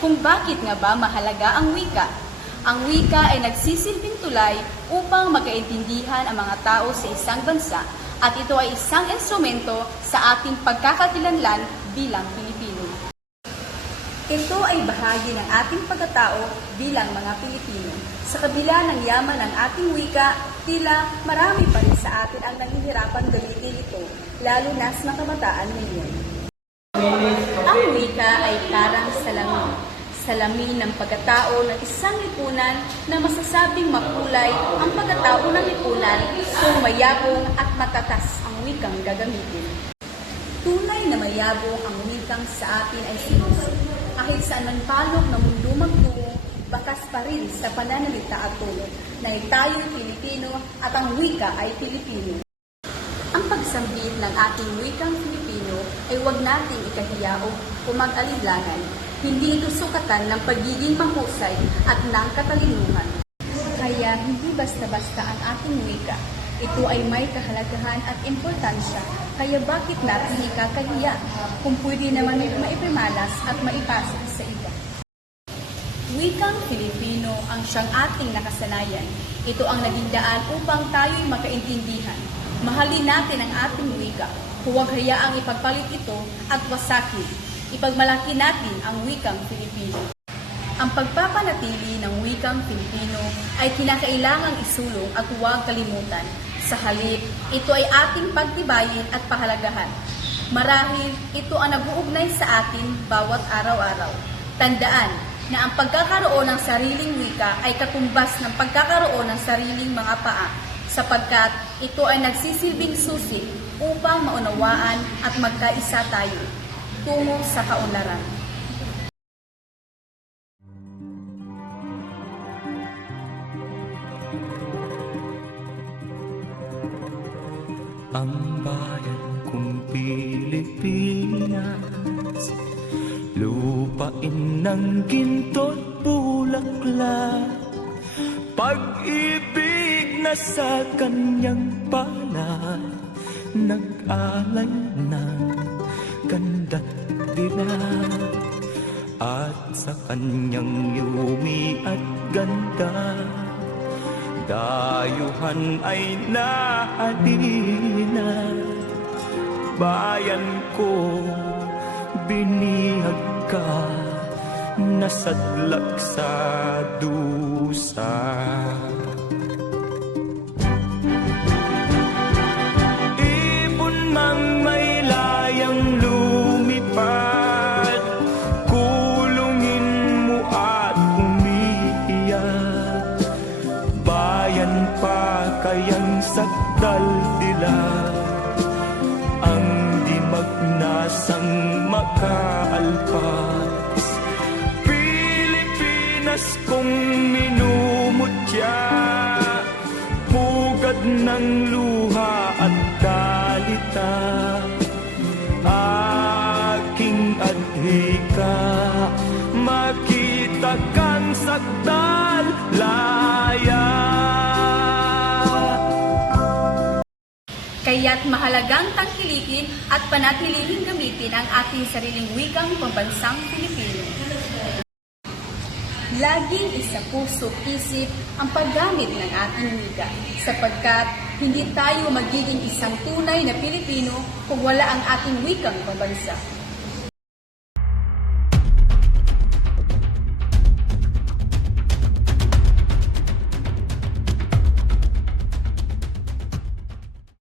Kung bakit nga ba mahalaga ang wika? Ang wika ay nagsisilbing tulay upang magkaintindihan ang mga tao sa isang bansa at ito ay isang instrumento sa ating pagkakakilanlan bilang Pilipino. Ito ay bahagi ng ating pagkatao bilang mga Pilipino. Sa kabila ng yaman ng ating wika, tila marami pa rin sa atin ang nahihirapan gamitin ito, lalo na sa mga kabataan ngayon. Ang wika ay parang salamin ng pagkatao ng isang lipunan na masasabing makulay ang pagkatao ng lipunan kung mayabong at matatas ang wikang gagamitin. Tunay na mayabong ang wikang sa atin ay sinusod. Kahit saan man palok ng mundo magtungo, bakas pa rin sa pananalita at tulog na tayo'y Pilipino at ang wika ay Pilipino. Ang pagsambit ng ating wikang Filipino ay huwag nating ikahiya o kumag-alinlangan. Hindi ito sukatan ng pagiging mahusay at ng katalinuhan. Kaya hindi basta-basta ang ating wika. Ito ay may kahalagahan at importansya, kaya bakit natin ikakahiya kung pwede naman maipimalas at maipasa sa iba. Wikang Filipino ang siyang ating nakasanayan. Ito ang naging daan upang tayo'y makaintindihan. Mahalin natin ang ating wika. Huwag hayaang ipagpalit ito at wasakin. Ipagmalaki natin ang wikang Filipino. Ang pagpapanatili ng wikang Filipino ay kinakailangang isulong at huwag kalimutan. Sa halip, ito ay ating pagtibayin at pahalagahan. Marahil, ito ang nag-uugnay sa atin bawat araw-araw. Tandaan na ang pagkakaroon ng sariling wika ay katumbas ng pagkakaroon ng sariling mga paa, sapagkat ito ay nagsisilbing susi upang maunawaan at magkaisa tayo tungo sa kaunlaran. Ang bayan kong Pilipinas, lupain ng ginto't bulaklak, pag-ibig na sa kanyang palad, nag-alay ng ganda't dilag, at sa kanyang yumi at ganda, dayuhan ay nahalina. Bayan ko, binihag ka, nasadlak sa dusa. Ibon mang may layang lumipad, kulungin mo at umiiyak. Bayan pa kayang sakdal dilag, ang di magnasang makaalpas. Pilipinas kong minumutya, pugad ng luha at dalita, aking adhika, makita kang sakdal laya. Kaya't mahalagang tangkilikin at panatilihing gamitin ang ating sariling wikang pambansang Pilipino. Laging isa puso't isip ang paggamit ng ating wika, sapagkat hindi tayo magiging isang tunay na Pilipino kung wala ang ating wikang pambansa.